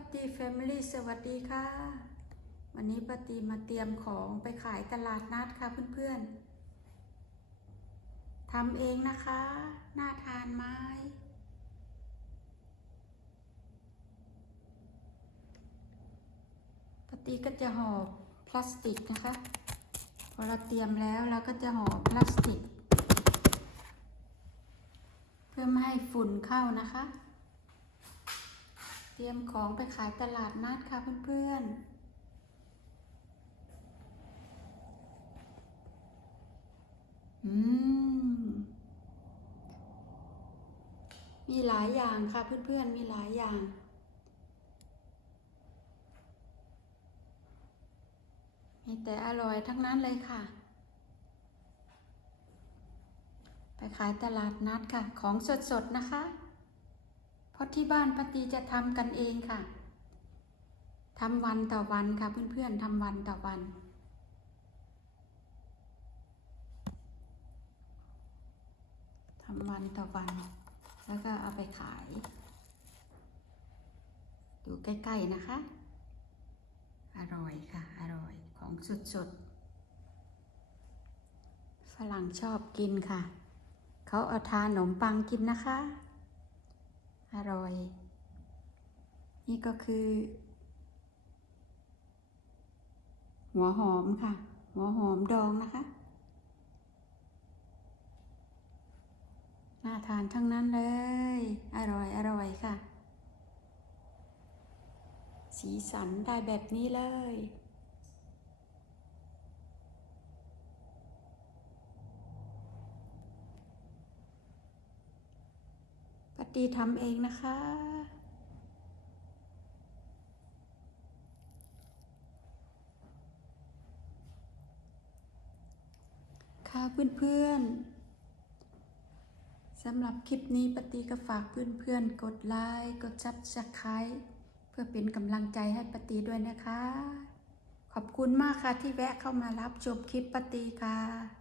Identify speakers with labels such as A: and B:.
A: าตีแฟมิลี่สวัสดีค่ะ วันนี้ป้าตีมาเตรียมของไปขายตลาดนัดค่ะเพื่อนๆทำเองนะคะ น่าทานไหมป้าตีก็จะห่อพลาสติกนะคะ พอเราเตรียมแล้วเราก็จะห่อพลาสติก เพื่อไม่ให้ฝุ่นเข้านะคะ รียมของไปขายตลาดนัดค่ะเพื่อนๆอืม มีหลายอย่างค่ะเพื่อนๆ มีหลายอย่าง มีแต่อร่อยทั้งนั้นเลยค่ะ ไปขายตลาดนัดค่ะ ของสดๆนะคะ ราะที่บ้านป้าตีจะทำกันเองค่ะทำวันต่อวันค่ะเพื่อนๆทำวันต่อวันทำวันต่อวัน แล้วก็เอาไปขาย ดูใกล้ๆนะคะ อร่อยค่ะ อร่อยของสดๆฝรั่งชอบกินค่ะ เขาเอาทานขนมปังกินนะคะ อร่อย นี่ก็คือ หัวหอมค่ะ หัวหอมดองนะคะ น่าทานทั้งนั้นเลย อร่อย อร่อยค่ะ สีสันได้แบบนี้เลย ปฏิทำเองนะคะ ค่ะเพื่อนๆสำหรับคลิปนี้ปฏิก็ฝากเพื่อนๆ กดไลค์กดซับสไครต์เพื่อเป็นกำลังใจให้ปฏิด้วยนะคะ ขอบคุณมากค่ะที่แวะเข้ามารับชมคลิปปฏิค่ะ